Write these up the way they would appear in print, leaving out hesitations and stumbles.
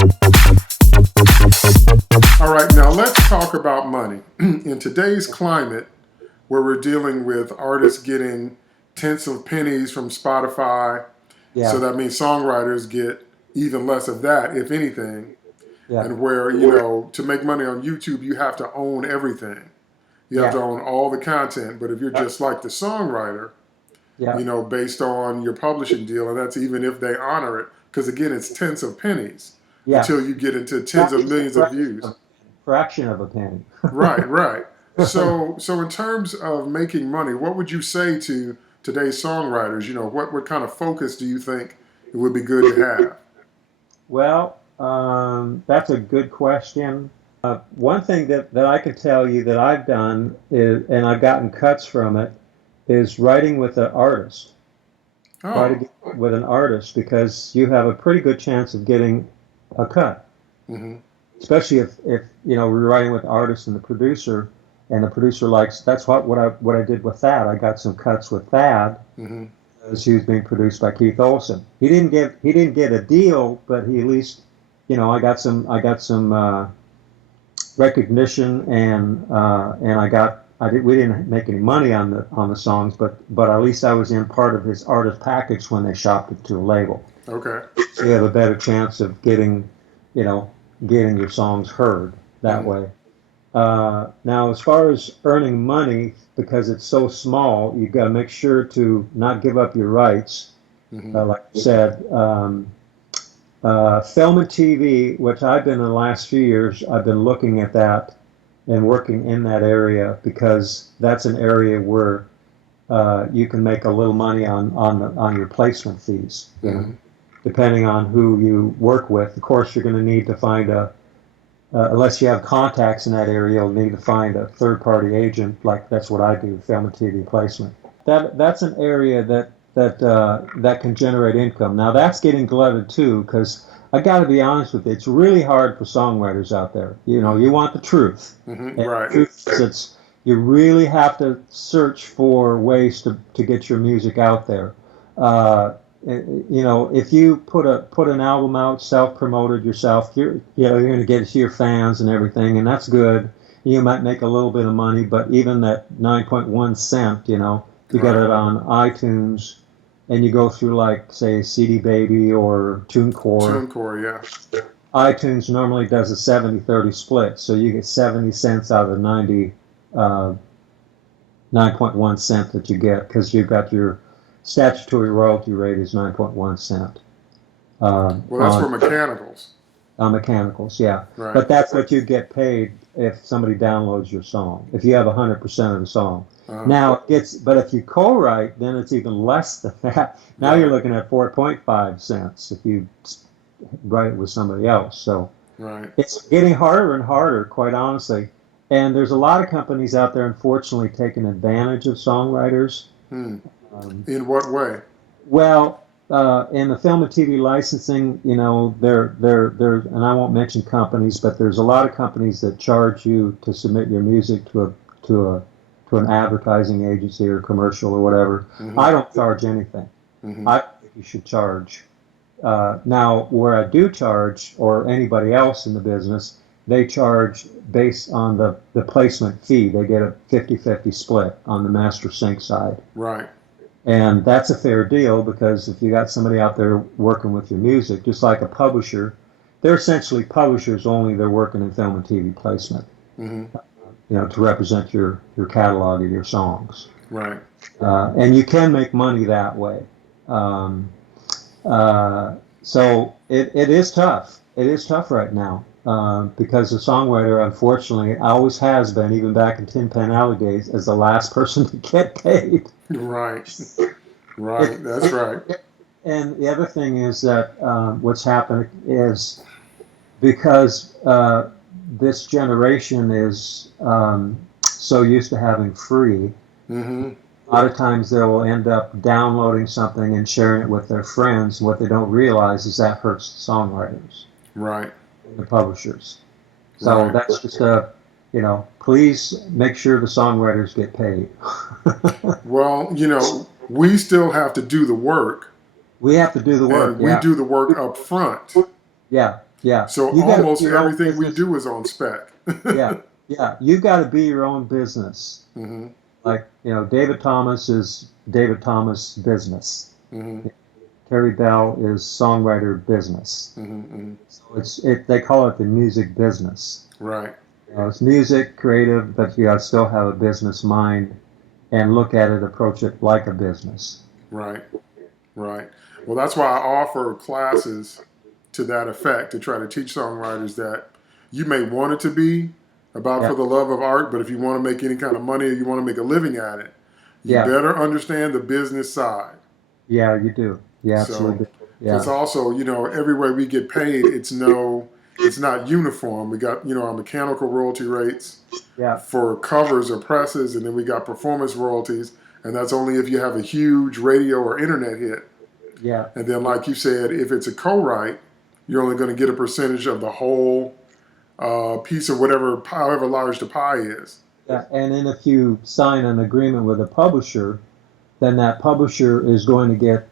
All right, now let's talk about money. In today's climate, where we're dealing with artists getting tenths of pennies from Spotify, so Yeah, that means songwriters get even less of that, if anything, yeah, and where, to make money on YouTube, you have to own everything. You have to yeah, own all the content, but if you're just like the songwriter, yeah, based on your publishing deal, and that's even if they honor it, because again, it's tenths of pennies yeah. until you get into tens Not of just a millions of views. fraction of a penny. Right, right. So in terms of making money, what would you say to today's songwriters? What kind of focus do you think it would be good to have? Well, that's a good question. One thing that I could tell you that I've done is, and I've gotten cuts from it, is writing with an artist. Oh, With an artist because you have a pretty good chance of getting a cut, mm-hmm, especially if we're writing with the artist and the producer likes. That's what I did with Thad. I got some cuts with Thad mm-hmm. as he was being produced by Keith Olsen. He didn't get a deal, but he at least I got some recognition and we didn't make any money on the songs, but at least I was in part of his artist package when they shopped it to a label. Okay. So you have a better chance of you know, getting your songs heard that Mm-hmm, way. Now, as far as earning money, because it's so small, you've got to make sure to not give up your rights. mm-hmm. Like I said, film and TV, which I've been in the last few years, I've been looking at that and working in that area because that's an area where you can make a little money on your placement fees. Mm-hmm. Depending on who you work with. Of course, you're going to need to find unless you have contacts in that area, you'll need to find a third-party agent. Like that's what I do, film and TV placement. That's an area that can generate income. Now that's getting glutted too, because I got to be honest with you, it's really hard for songwriters out there. You want the truth, Mm-hmm. and the Right. truth is you really have to search for ways to get your music out there. If you put an album out, self-promoted yourself, you're going to get it to your fans and everything, and that's good. You might make a little bit of money, but even that 9.1 cent, you get Right. it on iTunes, and you go through like say CD Baby or TuneCore. TuneCore, yeah. iTunes normally does a 70-30 split, so you get 70 cents out of the 9.1 cent that you get because you've got your statutory royalty rate is 9.1 cent Well, that's for mechanicals. on mechanicals, yeah. Right. But that's what you get paid if somebody downloads your song, if you have 100% of the song. Uh-huh. Now, but if you co-write, then it's even less than that. Now Right. you're looking at 4.5 cents if you write it with somebody else. So Right. it's getting harder and harder, quite honestly. And there's a lot of companies out there, unfortunately, taking advantage of songwriters. Hmm. Um, In what way? Well, in the film and TV licensing, there, and I won't mention companies, but there's a lot of companies that charge you to submit your music to an advertising agency or commercial or whatever. Mm-hmm. I don't charge anything. Mm-hmm. I think you should charge. Now, where I do charge, or anybody else in the business, they charge based on the placement fee. They get a 50-50 split on the master sync side. Right. And that's a fair deal because if you got somebody out there working with your music, just like a publisher, they're essentially publishers, only they're working in film and TV placement, Mm-hmm. to represent your catalog of your songs. Right. And you can make money that way. So it is tough. It is tough right now because the songwriter, unfortunately, always has been, even back in Tin Pan Alley days, as the last person to get paid. Right. Right. That's right. And the other thing is that what's happened is because this generation is so used to having free, Mm-hmm. a lot of times they will end up downloading something and sharing it with their friends. And what they don't realize is that hurts the songwriters, Right. the publishers. So Right. that's just please make sure the songwriters get paid. Well, we still have to do the work, We have to do the work. and we do the work up front. Yeah. Yeah. So You got to almost be your own everything we business. do is on spec. Yeah. Yeah. You got to be your own business. Hmm. Like, David Thomas is David Thomas business. Hmm. Terry Bell is songwriter business. Hmm. So they call it the music business. Right. It's music, creative, but you got to still have a business mind and look at it, approach it like a business. Right. Right. Well, that's why I offer classes to that effect to try to teach songwriters that you may want it to be about for Yeah. the love of art, but if you want to make any kind of money or you want to make a living at it, you Yeah. better understand the business side. Yeah, you do. You So absolutely do. because Yeah. also, everywhere we get paid, it's not uniform. We got, our mechanical royalty rates Yeah. for covers or presses, and then we got performance royalties, and that's only if you have a huge radio or internet hit. Yeah. And then, like you said, if it's a co-write, you're only going to get a percentage of the whole piece of whatever, however large the pie is. Yeah. And then if you sign an agreement with a publisher, then that publisher is going to get,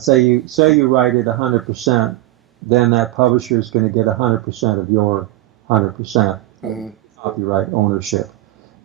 say you write it 100%, then that publisher is going to get 100% of your 100% Hmm. copyright ownership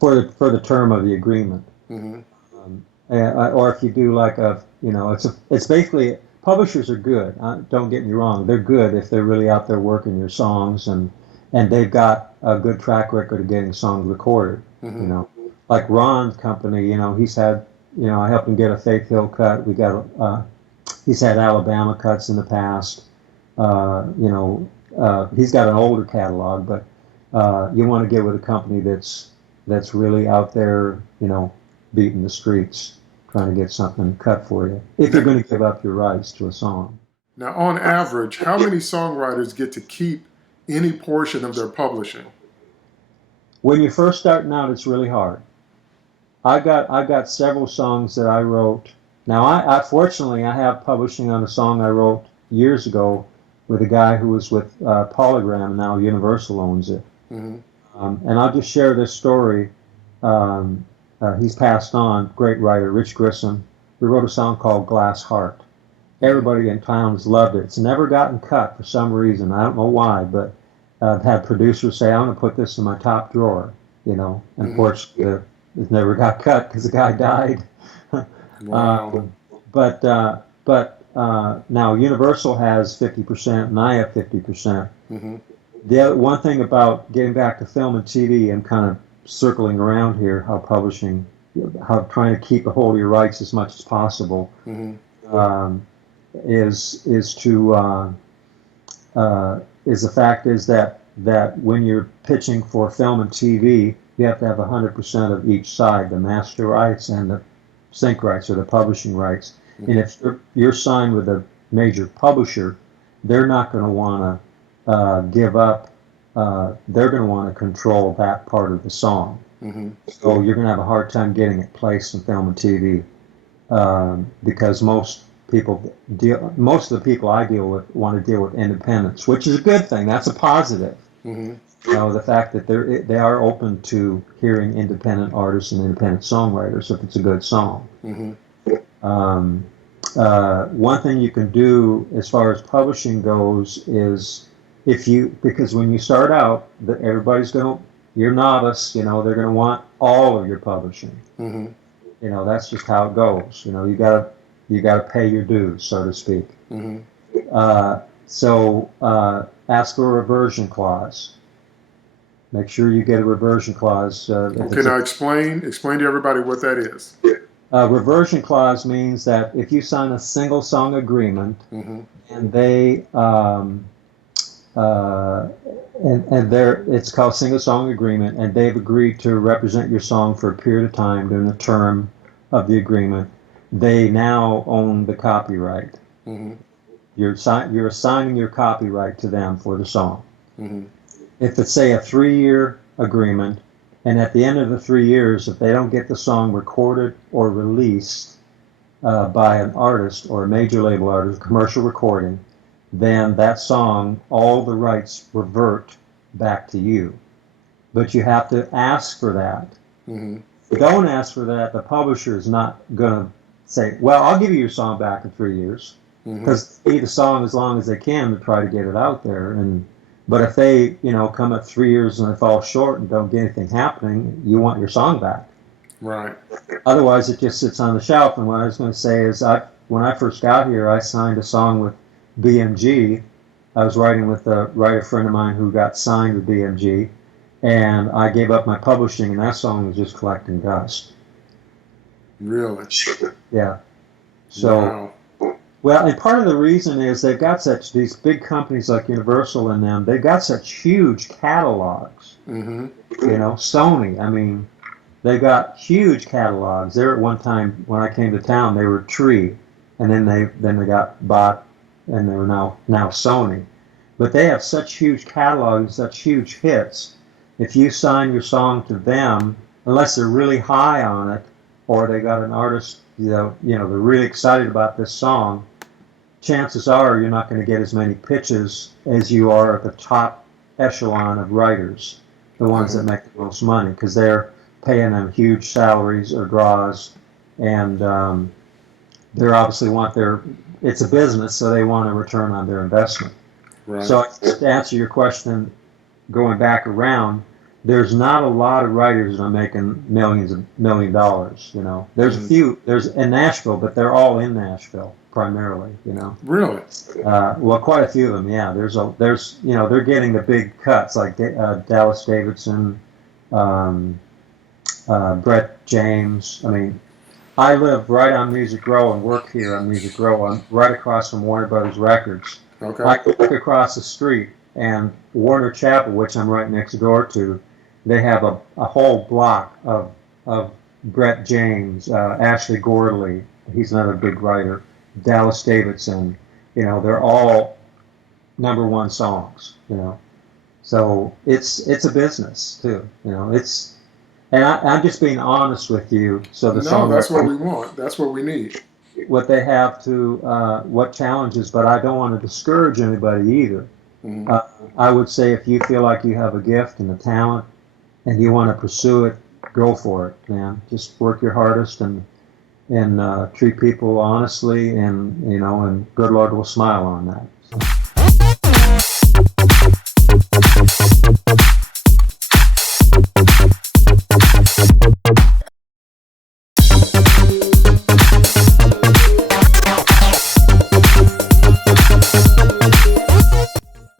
for the term of the agreement. Hmm. Or if you do like it's basically, publishers are good. Don't get me wrong, they're good if they're really out there working your songs and they've got a good track record of getting songs recorded. Hmm. Like Ron's company, he's had, I helped him get a Faith Hill cut. He's had Alabama cuts in the past. He's got an older catalog, but you want to get with a company that's really out there, beating the streets, trying to get something cut for you, if you're going to give up your rights to a song. Now, on average, how many songwriters get to keep any portion of their publishing? When you're first starting out, it's really hard. I've got several songs that I wrote. Now, I fortunately I have publishing on a song I wrote years ago with a guy who was with Polygram, and now Universal owns it. Hmm. And I'll just share this story. He's passed on, great writer, Rich Grissom. We wrote a song called Glass Heart. Everybody in town has loved it. It's never gotten cut for some reason. I don't know why, but I've had producers say, I'm going to put this in my top drawer. Unfortunately, it never got cut because the guy died. Wow. But now Universal has 50% and I have 50%. Hmm. The other, one thing about getting back to film and TV, I'm kind of circling around here, how trying to keep a hold of your rights as much as possible, Hmm. is the fact is that when you're pitching for film and TV, you have to have 100% of each side, the master rights and the sync rights or the publishing rights. Hmm. And if you're signed with a major publisher, they're not going to want to give up. They're going to want to control that part of the song. Hmm. So you're going to have a hard time getting it placed in film and TV because most of the people I deal with want to deal with independents, which is a good thing. That's a positive. Hmm. The fact that they are open to hearing independent artists and independent songwriters if it's a good song. Hmm. One thing you can do as far as publishing goes is because when you start out, you're novice, they're going to want all of your publishing. Hmm. That's just how it goes. You gotta pay your dues, so to speak. Hmm. So ask for a reversion clause. Make sure you get a reversion clause. Okay, now explain to everybody what that is. A reversion clause means that if you sign a single song agreement, Hmm. and they it's called single song agreement, and they've agreed to represent your song for a period of time during the term of the agreement, they now own the copyright. Hmm. You're assigning your copyright to them for the song. Hmm. If it's, say, a 3-year agreement, and at the end of the 3 years, if they don't get the song recorded or released by an artist or a major label artist, commercial recording, then that song, all the rights revert back to you. But you have to ask for that. Hmm. If you don't ask for that, the publisher is not going to say, well, I'll give you your song back in 3 years. Hmm. Because they need the song as long as they can to try to get it out there. And But if they, come up 3 years and they fall short and don't get anything happening, you want your song back. Right. Otherwise, it just sits on the shelf. And what I was going to say is, when I first got here, I signed a song with BMG. I was writing with a writer friend of mine who got signed with BMG, and I gave up my publishing, and that song was just collecting dust. Really? Yeah. So, wow. well, and part of the reason is they've got these big companies like Universal and them, they've got such huge catalogs. Mm-hmm. Sony, I mean, they got huge catalogs. There at one time when I came to town, they were Tree, and then they got bought, and they were now Sony. But they have such huge catalogs, such huge hits. If you sign your song to them, unless they're really high on it, or they got an artist, they're really excited about this song, chances are you're not going to get as many pitches as you are at the top echelon of writers, the ones that make the most money, because they're paying them huge salaries or draws, and they obviously it's a business, so they want a return on their investment. Right. So to answer your question, going back around, there's not a lot of writers that are making $1 million. There's a few. There's in Nashville, but they're all in Nashville primarily. Really? Well, quite a few of them. Yeah. There's they're getting the big cuts like Dallas Davidson, Brett James. I mean, I live right on Music Row and work here on Music Row. I'm right across from Warner Brothers Records. Okay. I could look across the street, and Warner Chapel, which I'm right next door to, they have a whole block of Brett James, Ashley Gordley, he's another big writer, Dallas Davidson. They're all #1 songs. So it's a business too. And I'm just being honest with you. So that's what we want. That's what we need. What they have to, what challenges, but I don't want to discourage anybody either. Mm-hmm. I would say if you feel like you have a gift and a talent and you want to pursue it, go for it, man. Just work your hardest and treat people honestly, and and good Lord will smile on that.